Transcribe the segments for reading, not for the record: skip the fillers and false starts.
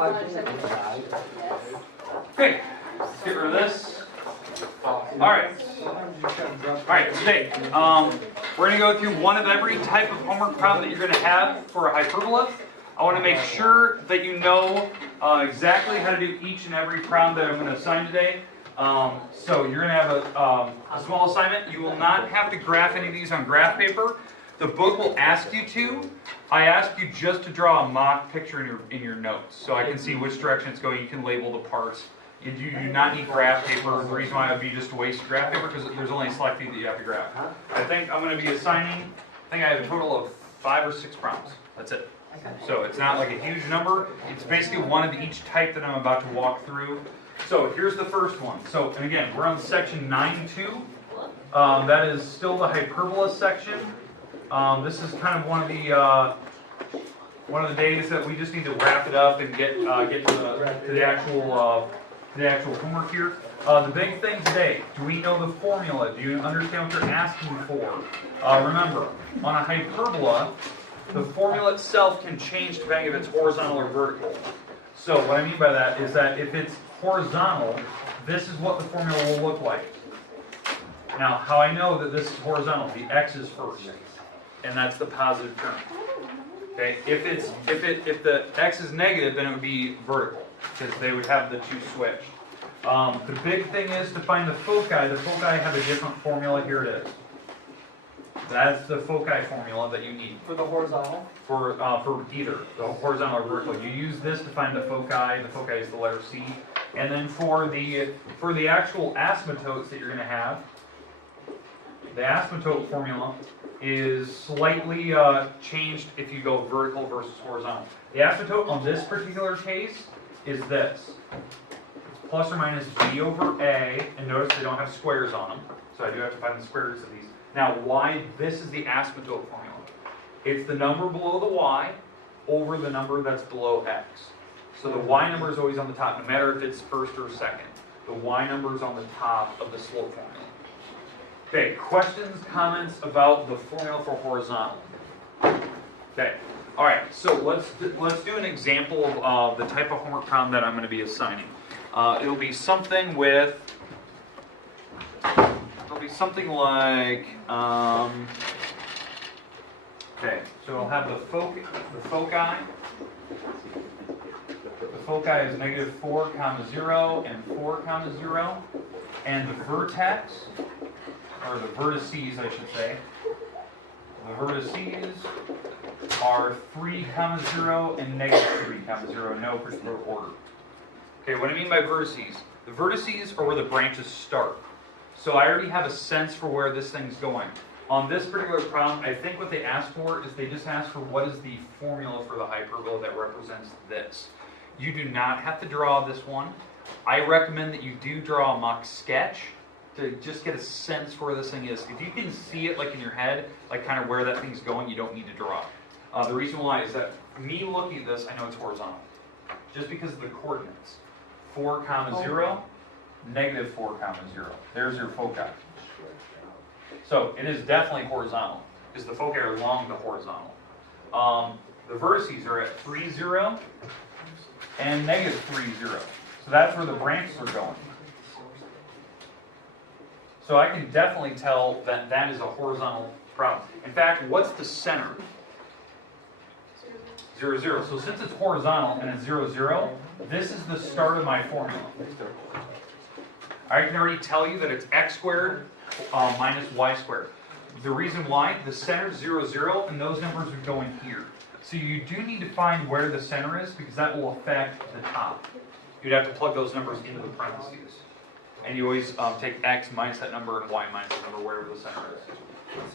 Okay, let's get rid of this. Alright, today we're going to go through one of every type of homework problem that you're going to have for a hyperbola. I want to make sure that you know exactly how to do each and every problem that I'm going to assign today. So you're going to have a small assignment. You will not have to graph any of these on graph paper. The book will ask you to. I ask you just to draw a mock picture in your notes so I can see which direction it's going. You can label the parts. You do not need graph paper. The reason why it would be just to waste graph paper because there's only a select few that you have to graph. I think I'm going to be assigning, I think I have a total of 5 or 6 problems. That's it. So it's not like a huge number. It's basically one of each type that I'm about to walk through. So here's the first one. So, and again, we're on section 9.2. That is still the hyperbola section. This is kind of one of the days that we just need to wrap it up and get to the actual homework here. The big thing today, do we know the formula? Do you understand what you're asking for? Remember, on a hyperbola, the formula itself can change depending if it's horizontal or vertical. So what I mean by that is that if it's horizontal, this is what the formula will look like. Now, how I know that this is horizontal, the x is first, and that's the positive term. Okay, if the x is negative, then it would be vertical, because they would have the two switched. The big thing is to find the foci. The foci have a different formula. Here it is. That's the foci formula that you need. For the horizontal? For either, the horizontal or vertical. You use this to find the foci. The foci is the letter C. And then for the actual asymptotes that you're going to have, the asymptote formula is slightly changed if you go vertical versus horizontal. The asymptote on this particular case is this. It's plus or minus b over a, and notice they don't have squares on them, so I do have to find the square roots of these. Now, why this is the asymptote formula? It's the number below the y over the number that's below x. So the y number is always on the top, no matter if it's first or second. The y number is on the top of the slope formula. Okay, questions, comments about the formula for horizontal? Okay, all right, so let's do an example of the type of homework problem that I'm going to be assigning. It'll be something with, like, okay, so I'll have the foci. The foci is negative 4, 0, and 4, 0. And the vertex, or the vertices, I should say. The vertices are 3, 0, and negative 3, 0, no particular order. Okay, what I mean by vertices? The vertices are where the branches start. So I already have a sense for where this thing's going. On this particular problem, I think what they asked for is they just asked for what is the formula for the hyperbola that represents this. You do not have to draw this one. I recommend that you do draw a mock sketch to just get a sense for where this thing is. If you can see it like in your head, like kind of where that thing's going, you don't need to draw. The reason why is that me looking at this, I know it's horizontal. Just because of the coordinates. 4, 0, negative 4, 0. There's your foci. So it is definitely horizontal, because the foci are along the horizontal. The vertices are at 3, 0, and negative 3, 0. So that's where the branches are going. So I can definitely tell that that is a horizontal problem. In fact, what's the center? 0, 0. So since it's horizontal and it's 0, 0, this is the start of my formula. I can already tell you that it's x squared minus y squared. The reason why, the center is 0, 0, and those numbers are going here. So you do need to find where the center is, because that will affect the top. You'd have to plug those numbers into the parentheses. And you always take x minus that number and y minus that number, wherever the center is.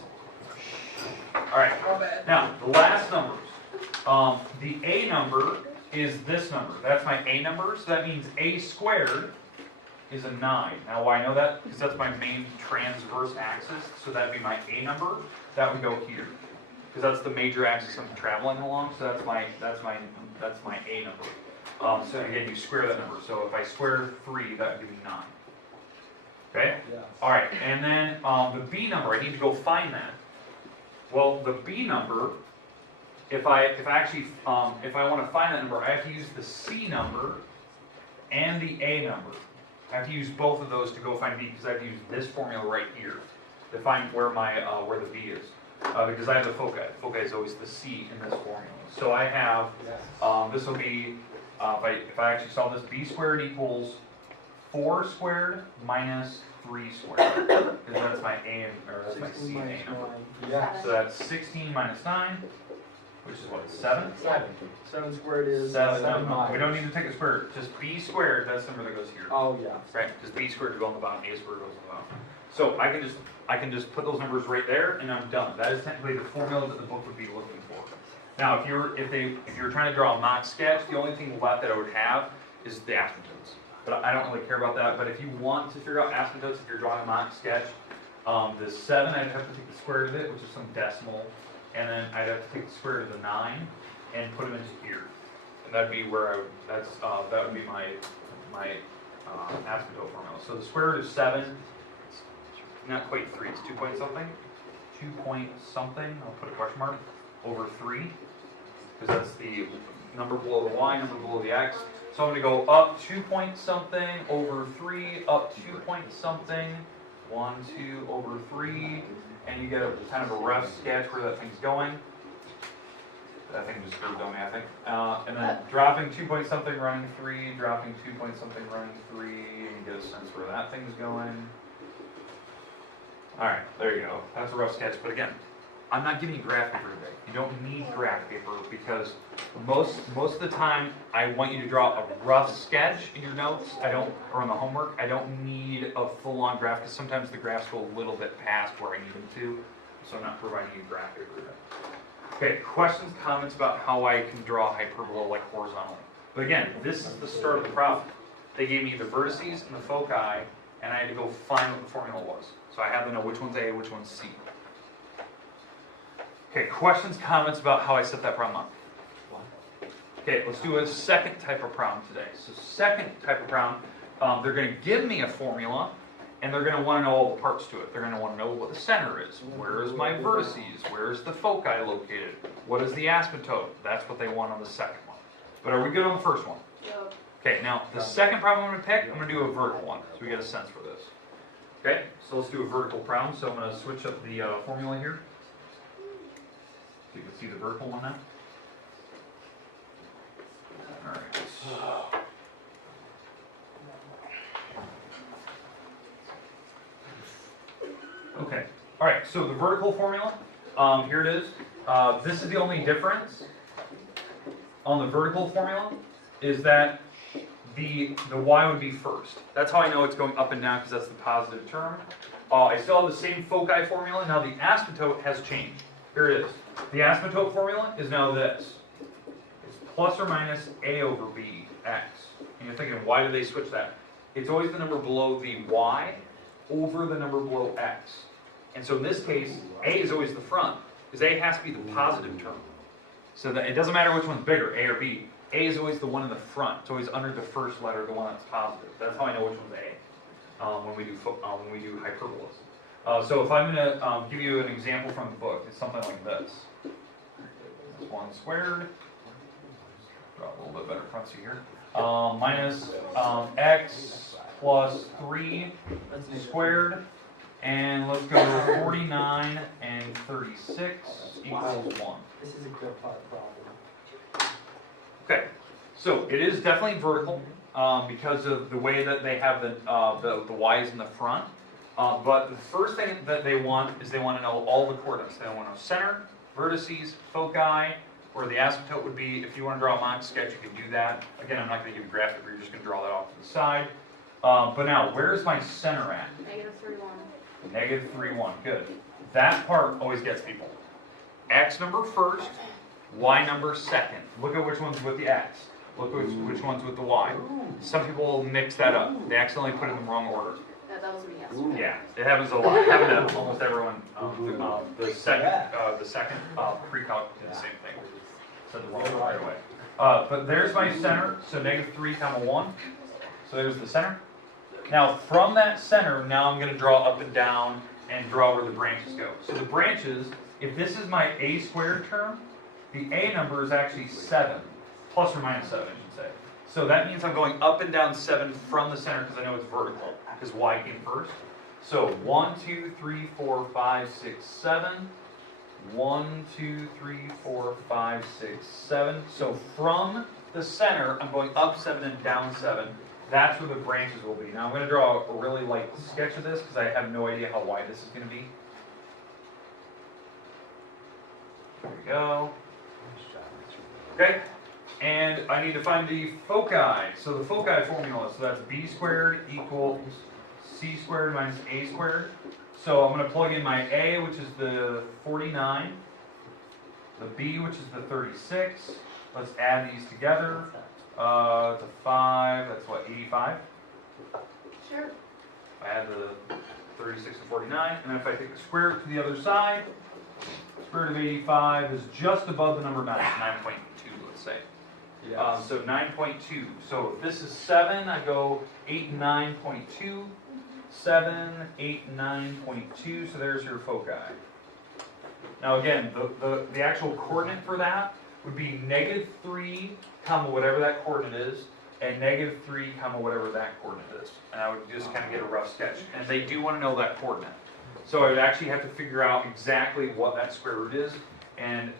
All right, now the last numbers. The a number is this number. That's my a number, so that means a squared is a 9. Now why I know that? Because that's my main transverse axis, so that'd be my a number. That would go here, because that's the major axis I'm traveling along. So that's my a number. So again, you square that number. So if I square 3, that would give me 9. Okay? Yeah. All right, and then the b number, I need to go find that. Well, the b number if I want to find that number, I have to use the C number and the A number. I have to use both of those to go find B, because I have to use this formula right here to find where where the B is. Because I have the foci. Foci is always the C in this formula. So I have, this will be, if I actually solve this, B squared equals 4 squared minus 3 squared. Because that's my A, or that's my C and A number. Yeah. So that's 16 minus 9, which is what, 7? 7 squared is 7. 7 minus. We don't need to take a square root. Just B squared, that's the number that goes here. Oh, yeah. Right? Because B squared would go on the bottom, A squared goes on the bottom. So I can just put those numbers right there, and I'm done. That is technically the formula that the book would be looking for. Now, if you're trying to draw a mock sketch, the only thing left that I would have is the asymptotes. But I don't really care about that. But if you want to figure out asymptotes, if you're drawing a mock sketch, the 7, I'd have to take the square root of it, which is some decimal, and then I'd have to take the square root of the 9 and put them into here, and that'd be where that would be my asymptote formula. So the square root of 7, it's not quite 3, it's 2 point something. 2 point something. I'll put a question mark over 3, because that's the number below the y, number below the x. So I'm going to go up 2 point something over 3, up 2 point something, 1, 2 over 3, and you get a kind of a rough sketch where that thing's going. That thing just screwed on me, I think. And then dropping 2 point something, running 3, dropping 2 point something, running 3, and you get a sense where that thing's going. Alright, there you go. That's a rough sketch, but again, I'm not giving you graph paper today. You don't need graph paper, because most of the time I want you to draw a rough sketch in your notes. Or in the homework. I don't need a full-on graph, because sometimes the graphs go a little bit past where I need them to. So I'm not providing you graph paper today. Okay, questions, comments about how I can draw hyperbola like horizontally. But again, this is the start of the problem. They gave me the vertices and the foci, and I had to go find what the formula was. So I had to know which one's A, which one's C. Okay, questions, comments about how I set that problem up. Okay, let's do a second type of problem today. So second type of problem, they're going to give me a formula, and they're going to want to know all the parts to it. They're going to want to know what the center is. Where is my vertices? Where is the foci located? What is the asymptote? That's what they want on the second one. But are we good on the first one? Yep. Okay, now the second problem I'm going to pick, I'm going to do a vertical one, so we get a sense for this. Okay, so let's do a vertical problem. So I'm going to switch up the formula here. So you can see the vertical one now. All right. Okay. All right. So the vertical formula, here it is. This is the only difference on the vertical formula, is that the y would be first. That's how I know it's going up and down, because that's the positive term. I still have the same foci formula. Now the asymptote has changed. Here it is. The asymptote formula is now this. It's plus or minus a over b x. And you're thinking, why did they switch that? It's always the number below the y over the number below x. And so in this case, a is always the front, because a has to be the positive term. So that it doesn't matter which one's bigger, a or b. A is always the one in the front. It's always under the first letter, the one that's positive. That's how I know which one's a when we do hyperbolas. So if I'm going to give you an example from the book, it's something like this. That's 1 squared. Draw a little bit better front seat here. Minus x plus 3 squared. And let's go 49 and 36 equals 1. This is a good part problem. Okay, so it is definitely vertical because of the way that they have the y's in the front. But the first thing that they want is they want to know all the coordinates. They want to know center, vertices, foci, where the asymptote would be. If you want to draw a mock sketch, you can do that. Again, I'm not going to give you a graphic, you're just going to draw that off to the side. But now, where's my center at? -3, 1. -3, 1, good. That part always gets people. X number first, Y number second. Look at which one's with the X. Look at which one's with the Y. Some people will mix that up. They accidentally put it in the wrong order. That was me yesterday. Yeah, it happens a lot. It happened to almost everyone. The second pre-calc did the same thing. Said the wrong one right away. But there's my center, so -3, 1. So there's the center. Now from that center, now I'm going to draw up and down and draw where the branches go. So the branches, if this is my a squared term, the A number is actually 7, plus or minus 7, I should say. So that means I'm going up and down 7 from the center because I know it's vertical, because Y came first. So 1, 2, 3, 4, 5, 6, 7. 1, 2, 3, 4, 5, 6, 7. So from the center, I'm going up 7 and down 7. That's where the branches will be. Now I'm going to draw a really light sketch of this because I have no idea how wide this is going to be. There we go. Okay. And I need to find the foci. So the foci formula, so that's b squared equals c squared minus a squared. So I'm going to plug in my a, which is the 49, the b, which is the 36. Let's add these together. To 5, that's what, 85? Sure. I add the 36 and 49, and then if I take the square root to the other side, square root of 85 is just above the number 9, 9.2, let's say. So 9.2. So if this is 7, I go 8 and 9.2. 7, 8, 9.2. So there's your foci. Now again, the actual coordinate for that would be -3, comma whatever that coordinate is, and -3, comma whatever that coordinate is. And I would just kind of get a rough sketch. And they do want to know that coordinate. So I would actually have to figure out exactly what that square root is, and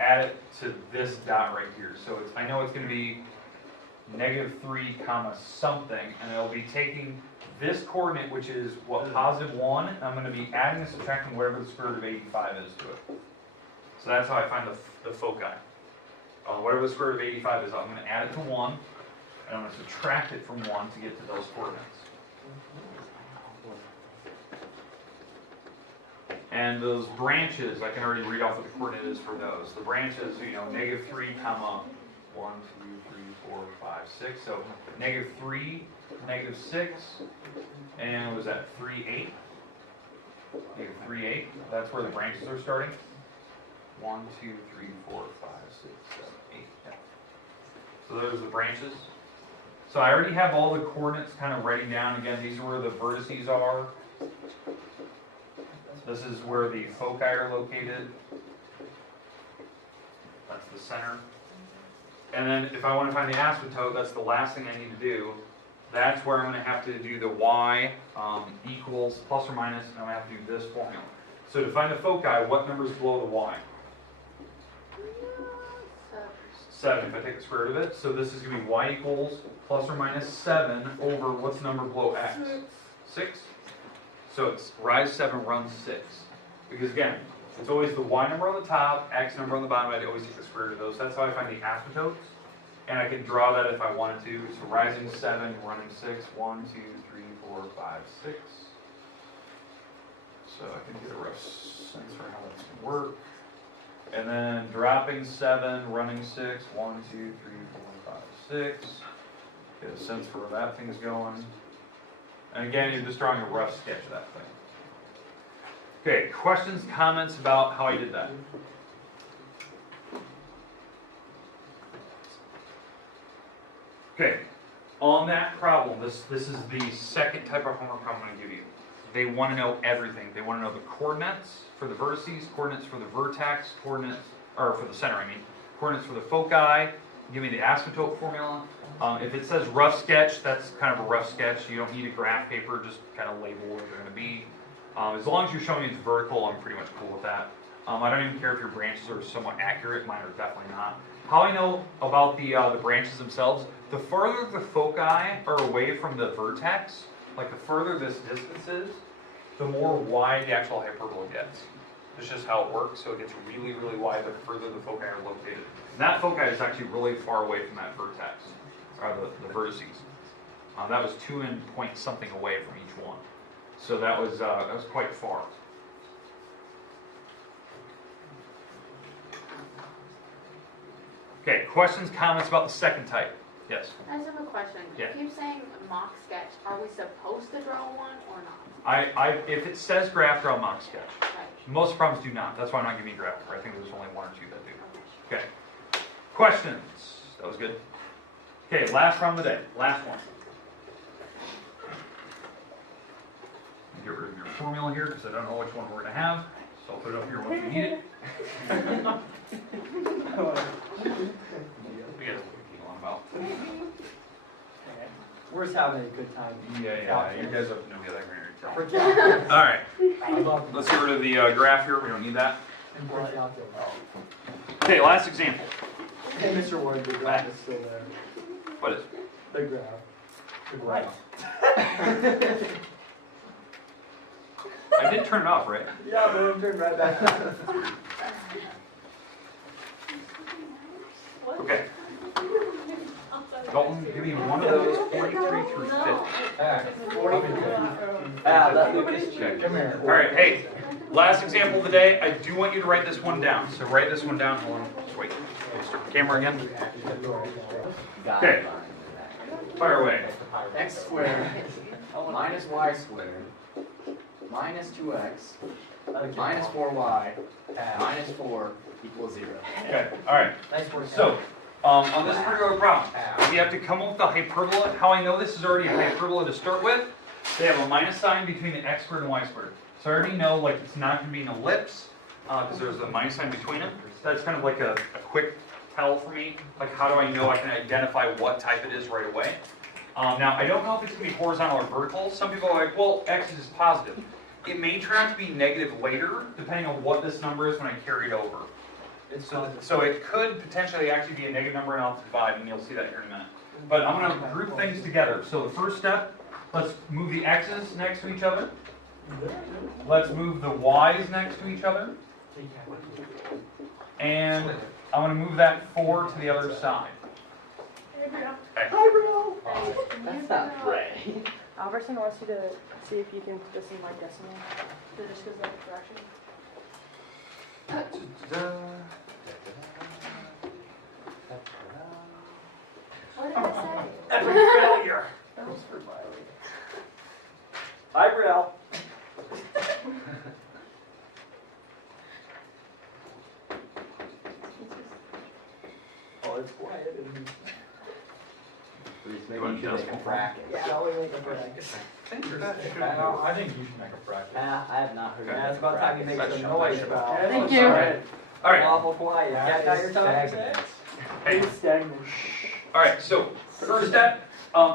add it to this dot right here. So I know it's going to be -3, comma something, and it'll be taking this coordinate, which is what, +1, and I'm going to be adding and subtracting whatever the square root of 85 is to it. So that's how I find the foci. Whatever the square root of 85 is, I'm going to add it to 1, and I'm going to subtract it from 1 to get to those coordinates. And those branches, I can already read off what the coordinate is for those. The branches, -3, comma 1, 2, 3, 4, 5, 6. So -3, -6, and what was that 3, 8? -3, 8. That's where the branches are starting. 1, 2, 3, 4, 5, 6, 7, 8. Yeah. So those are the branches. So I already have all the coordinates kind of writing down. Again, these are where the vertices are. This is where the foci are located. That's the center. And then if I want to find the asymptote, that's the last thing I need to do. That's where I'm going to have to do the y equals plus or minus, and I'm going to have to do this formula. So to find the foci, what number is below the y? 7, if I take the square root of it. So this is going to be y equals plus or minus 7 over what's the number below x? 6. So it's rise 7, run 6. Because again, it's always the y number on the top, x number on the bottom. I always take the square root of those. That's how I find the asymptotes. And I can draw that if I wanted to. So rising 7, running 6. 1, 2, 3, 4, 5, 6. So I can get a rough sense for how that's going to work. And then dropping 7, running 6. 1, 2, 3, 4, 5, 6. Get a sense for where that thing's going. And again, you're just drawing a rough sketch of that thing. Okay, questions, comments about how I did that? Okay, on that problem, this is the second type of homework I'm going to give you. They want to know everything. They want to know the coordinates for the vertices, coordinates for the vertex, coordinates, or for the center, I mean, coordinates for the foci. Give me the asymptote formula. If it says rough sketch, that's kind of a rough sketch. You don't need a graph paper, just kind of label what they're going to be. As long as you're showing me it's vertical, I'm pretty much cool with that. I don't even care if your branches are somewhat accurate. Mine are definitely not. How I know about the branches themselves, the further the foci are away from the vertex, like the further this distance is, the more wide the actual hyperbola gets. It's just how it works, so it gets really, really wide the further the foci are located. And that foci is actually really far away from that vertex, or the vertices. That was 2 and point something away from each one. So that was quite far. Okay, questions, comments about the second type? Yes? I just have a question. Yeah. You keep saying mock sketch. Are we supposed to draw one or not? If it says graph, draw mock sketch. Right. Most problems do not. That's why I'm not giving you graph. I think there's only 1 or 2 that do. Okay. Questions? That was good. Okay, last round of the day. Last one. Get rid of your formula here because I don't know which one we're going to have. So I'll put it up here when you need it. We got a quick on about. We're just having a good time. Yeah, you guys have no together. PreCalculus. All right, I love let's get rid of the graph here. We don't need that. and PreCalculus. Okay, last example. Hey, Mr. Ward, the graph is still there. What is? The graph. The graph. I did turn it off, right? Yeah, but it turned right back on. Okay. Dalton, give me one of those 43 through 50. Let Lucas check. Come here. All right, hey, last example of the day. I do want you to write this one down. So write this one down. Hold on, just wait. Start the camera again. Okay. Fire away. X squared minus y squared minus 2x minus 4y minus 4 equals 0. Okay, all right. Nice work. So, on this particular problem, we have to come up with the hyperbola. How I know this is already a hyperbola to start with, they have a minus sign between the x squared and y squared. So I already know like it's not going to be an ellipse because there's a minus sign between them. So that's kind of like a quick tell for me. Like how do I know I can identify what type it is right away? Now I don't know if it's going to be horizontal or vertical. Some people are like, well, x is positive. It may turn out to be negative later, depending on what this number is when I carry it over. So it could potentially actually be a negative number and I'll divide, and you'll see that here in a minute. But I'm going to group things together. So the first step, let's move the x's next to each other. Let's move the y's next to each other. And I want to move that 4 to the other side. Okay. That's not right. Albertson wants you to see if you can put this in like decimal. Just because of the correction. What did I say? Epic failure. That was for Miley. Hi, Brielle. Oh, it's quiet. Maybe you should make a bracket. Yeah, we make a bracket. I think you should make a bracket. I have not heard Yeah, of it's about time you make some noise about it. Thank you. All right. Awful quiet. Yeah, now you're talking. Hey. Stagnant. All right, so first step,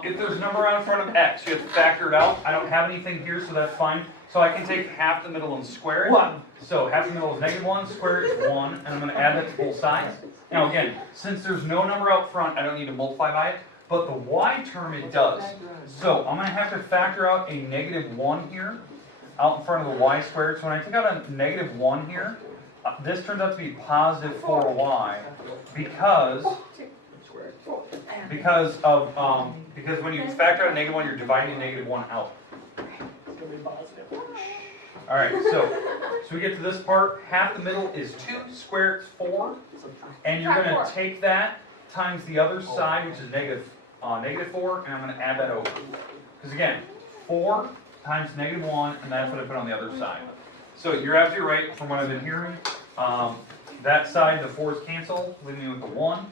if there's a number out in front of x, you have to factor it out. I don't have anything here, so that's fine. So I can take half the middle and square it. 1. So half the middle is -1, square is 1, and I'm going to add that to both sides. Now again, since there's no number out front, I don't need to multiply by it, but the y term it does. So I'm going to have to factor out a -1 here out in front of the y squared. So when I take out a -1 here, this turns out to be positive 4y because when you factor out a -1, you're dividing a -1 out. All right, so we get to this part. Half the middle is 2, square is 4, and you're going to take that times the other side, which is -4, and I'm going to add that over. Because again, 4 times -1, and that's what I put on the other side. So you're absolutely right from what I've been hearing. That side, the 4's cancel, leaving me with the 1.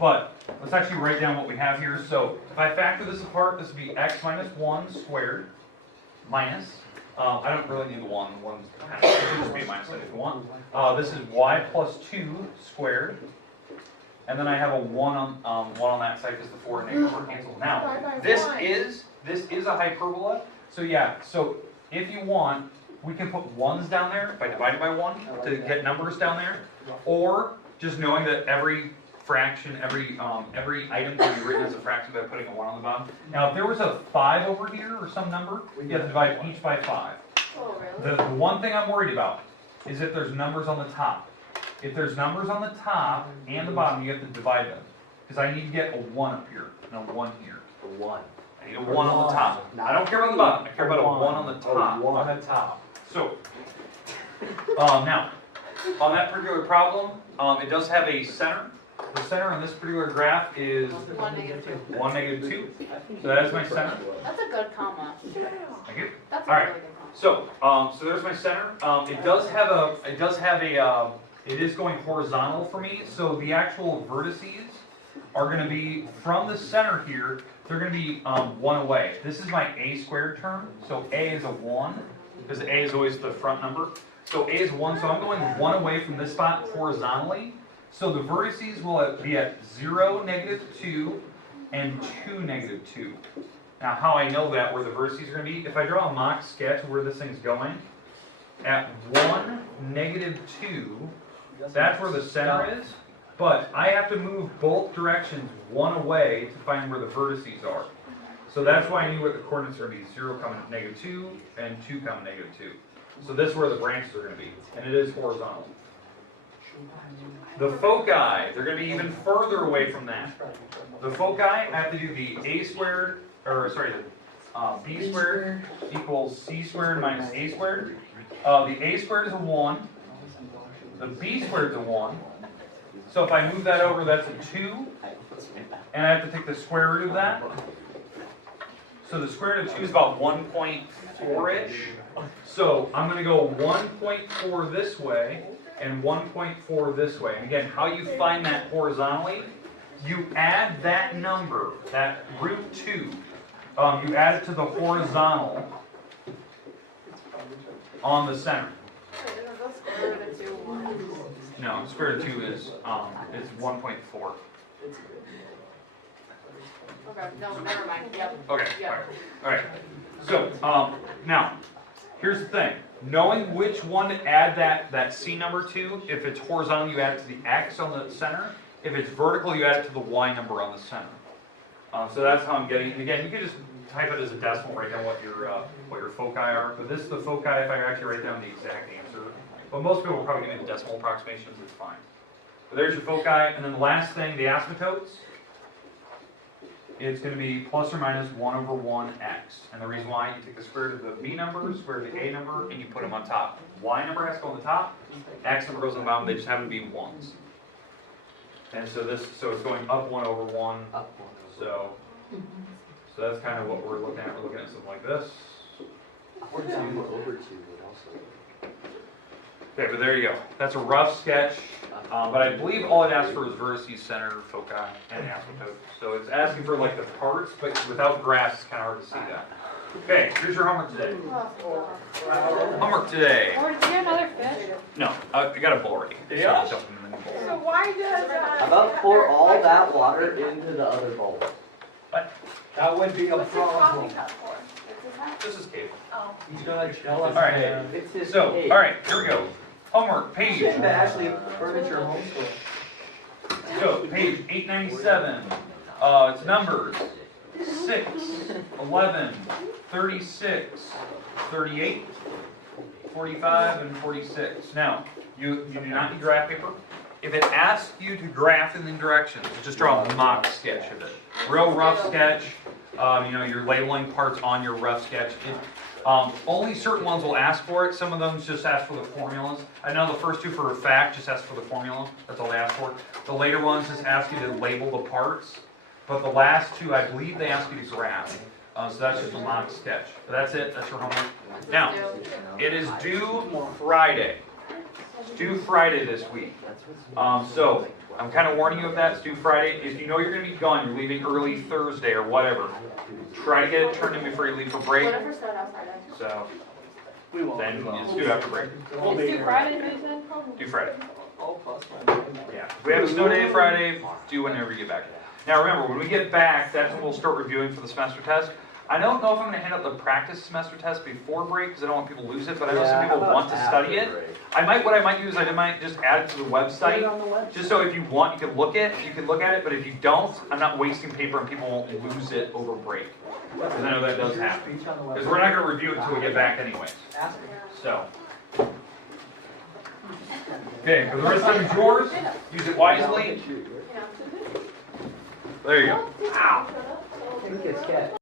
But let's actually write down what we have here. So if I factor this apart, this would be x minus 1 squared minus, I don't really need the 1. The 1's it should just be a minus if you want. This is y plus 2 squared. And then I have a 1 on that side because the 4 and -4 cancel. Now, this is a hyperbola. So yeah, so if you want, we can put 1s down there by dividing by 1 to get numbers down there. Or just knowing that every fraction, every item can be written as a fraction by putting a 1 on the bottom. Now, if there was a 5 over here or some number, you have to divide each by 5. Oh, really? The one thing I'm worried about is if there's numbers on the top. If there's numbers on the top and the bottom, you have to divide them. Because I need to get a 1 up here and a 1 here. A 1. I need a 1 on the top. I don't care about the bottom. I care about a 1 on the top. On the top. So, now, on that particular problem, it does have a center. The center on this particular graph is 1, -2. 1, -2. So that is my center. That's a good comma. Thank you. That's a All right. really good comma. So there's my center. It is going horizontal for me. So the actual vertices are going to be from the center here. They're going to be 1 away. This is my a squared term. So a is a 1 because a is always the front number. So A is 1, so I'm going 1 away from this spot horizontally. So the vertices will be at 0, -2, and 2, -2. Now how I know that, where the vertices are going to be, if I draw a mock sketch of where this thing's going, at 1, -2, that's where the center is, but I have to move both directions 1 away to find where the vertices are. So that's why I knew what the coordinates are going to be, 0, -2, and 2, -2. So this is where the branches are going to be, and it is horizontal. The foci, they're going to be even further away from that. The foci, I have to do the b squared equals c squared minus a squared. The a squared is a 1. The b squared is a 1. So if I move that over, that's a 2. And I have to take the square root of that. So the square root of 2 is about 1.4-ish. So I'm going to go 1.4 this way and 1.4 this way. And again, how you find that horizontally, you add that number, that root 2, you add it to the horizontal on the center. No, square root of 2 is it's 1.4. Okay, no, never mind, yep. Okay, Yep. all right. So now, here's the thing. Knowing which one to add that C number to, if it's horizontal, you add it to the X on the center. If it's vertical, you add it to the Y number on the center. So that's how I'm getting. Again, you can just type it as a decimal, write down what your foci are. But this is the foci if I actually write down the exact answer. But most people will probably give me the decimal approximations. It's fine. But there's your foci, and then the last thing, the asymptotes. It's going to be plus or minus 1/1x. And the reason why, you take the square root of the b number, square root of the a number, and you put them on top. Y number has to go on the top, x number goes on the bottom, they just happen to be 1s. And so so it's going up 1/1. So that's kind of what we're looking at. We're looking at something like this. Or 2 over 2 would also. Okay, but there you go. That's a rough sketch. But I believe all it asks for is vertices, center, foci, and asymptote. So it's asking for like the parts, but without graphs, it's kind of hard to see that. Okay, here's your homework today. Homework today. Or do you have another fish? No, I got a bowl already. Yeah? So dump them in the bowl. So why does How about pour all that water into the other bowl? That would be a what's your coffee problem. cup for? This is cable. Oh. He's gonna tell us. All right. man. It's his So, cake. all right, here we go. Homework, page. Shouldn't actually furniture homeschool. So, page 897. It's numbers 6, 11, 36, 38, 45, and 46. Now, you do not need graph paper. If it asks you to graph in the directions, just draw a mock sketch of it. Real rough sketch. You're labeling parts on your rough sketch. Only certain ones will ask for it. Some of them just ask for the formulas. I know the first two for a fact just ask for the formula. That's all they ask for. The later ones just ask you to label the parts. But the last two, I believe they ask you to graph. So that's just a mock sketch. But that's it. That's your homework. Now, it is due Friday. It's due Friday this week. So I'm kind of warning you of that. It's due Friday. If you know you're going to be gone, you're leaving early Thursday or whatever, try to get it turned in before you leave for break. What if we start out Friday? So We won't. then you just do it after break. We'll be It's here. due Friday, Jason? Do Friday. Oh, plus my. Yeah. If we have a snow day Friday, do whenever you get back. Now remember, when we get back, that's when we'll start reviewing for the semester test. I don't know if I'm going to hand out the practice semester test before break because I don't want people to lose it, but I know some people want to study it. What I might do is I might just add it to the website, just so if you want, you can look at it, but if you don't, I'm not wasting paper and people won't lose it over break. Because I know that does happen. Because we're not going to review it until we get back anyways. So. Okay, for the rest of it is yours. Use it wisely. There you go. Look at sketch.